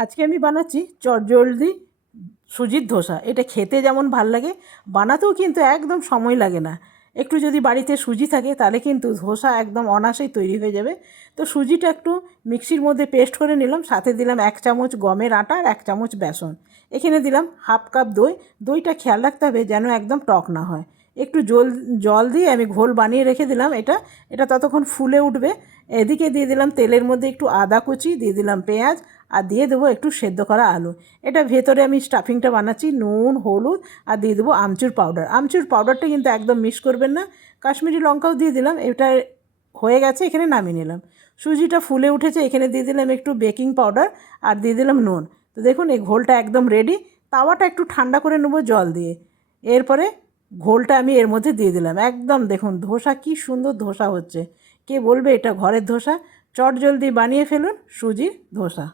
আজকে আমি বানাচ্ছি চটজলদি সুজির ধোসা। এটা খেতে যেমন ভাল লাগে, বানাতেও কিন্তু একদম সময় লাগে না। একটু যদি বাড়িতে সুজি থাকে তাহলে কিন্তু ধোসা একদম অনায়াসেই তৈরি হয়ে যাবে। তো সুজিটা একটু মিক্সির মধ্যে পেস্ট করে নিলাম, সাথে দিলাম 1 চামচ গমের আটা আর 1 চামচ বেসন। এখানে দিলাম হাফ কাপ দই। দইটা খেয়াল রাখতে হবে যেন একদম টক না হয়। একটু জল দিয়ে আমি ঘোল বানিয়ে রেখে দিলাম। এটা ততক্ষণ ফুলে উঠবে। এদিকে দিয়ে দিলাম তেলের মধ্যে একটু আদা কুচি, দিয়ে দিলাম পেঁয়াজ, আর দিয়ে দেবো একটু সেদ্ধ করা আলু। এটা ভেতরে আমি স্টাফিংটা বানাচ্ছি, নুন, হলুদ, আর দিয়ে দেবো আমচুর পাউডার। আমচুর পাউডারটা কিন্তু একদম মিক্স করবেন না। কাশ্মীরি লঙ্কাও দিয়ে দিলাম। এটা হয়ে গেছে, এখানে নামিয়ে নিলাম। সুজিটা ফুলে উঠেছে, এখানে দিয়ে দিলাম একটু বেকিং পাউডার আর দিয়ে দিলাম নুন। তো দেখুন এই ঘোলটা একদম রেডি। তাওয়াটা একটু ঠান্ডা করে নেবো জল দিয়ে। এরপরে ঘোলটা আমি এর মধ্যে দিয়ে দিলাম। একদম দেখুন ধোসা, কি সুন্দর ধোসা হচ্ছে। কে বলবে এটা ঘরের ধোসা? চটজলদি বানিয়ে ফেলুন সুজির ধোসা।